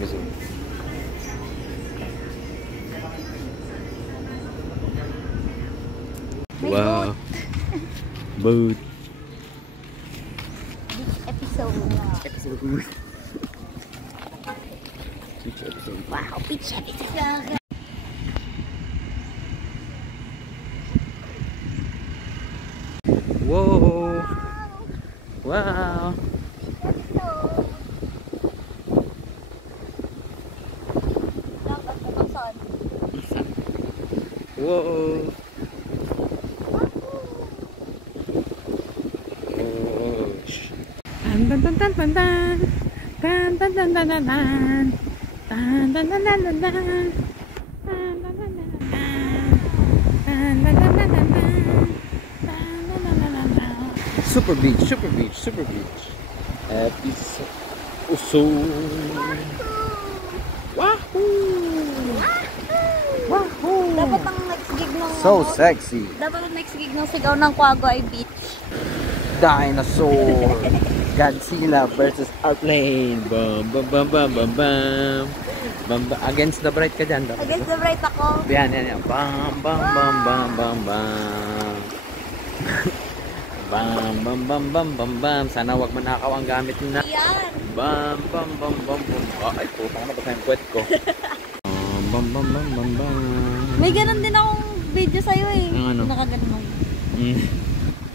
episode. Wow. Boat. Beach episode. Beach episode. Wow, beach episode. Whoa. Wow. Whoa. Tan tan tan tan tan tan tan tan tan tan tan tan tan tan tan tan. Super beach, super beach, super beach. Episode. Wahoo! Wahoo! Dapat ang next gig ng So sexy. Dapat ang next gig ng sigaw ng Quago ay beach. Dinosaur. Godzilla versus airplane. Bam bam bam bam bam bam. Bam bam. Against the bright ka dyan. Against the bright ako. Yan, yan, yan. Bam bam bam bam bam bam. Bam bam bam bam bam bam. Sana wag manakaw ang gamit na. Yan. Bam bam bam bam bam. Ay, putang na ba tayong kwet ko? Bam bam bam bam bam. May ganun din akong video sa'yo eh. Yung ano? Nakaganon.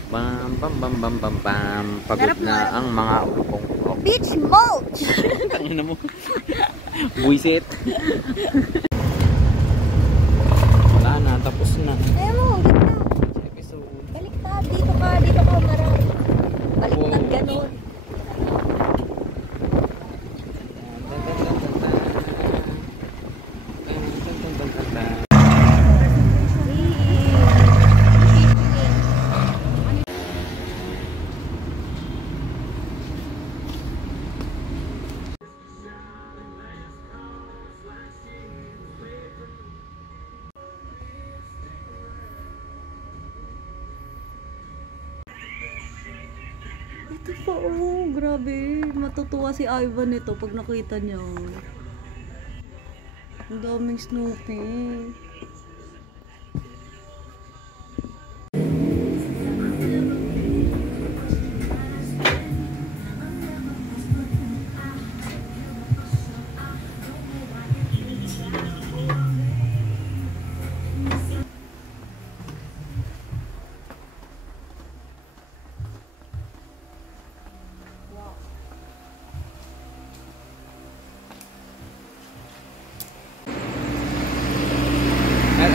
Bam bam bam bam bam bam. Pagod na ang mga upong. Beach mulch! Tangina mo. Buisit. Wala na, tapos na. Ayaw mo, gitna. Episode. Baliktad, dito ka, marami. Baliktad ganun. Ito pa, oh, grabe. Matutuwa si Ivan nito pag nakita niya. Ang daming Snoopy.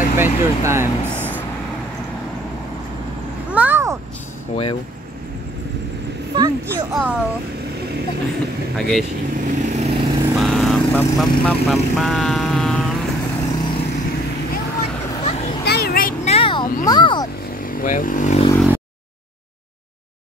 Adventure times. Mulch! Well, Fuck you all! Hageshi. Pam pam pam pam pam pam.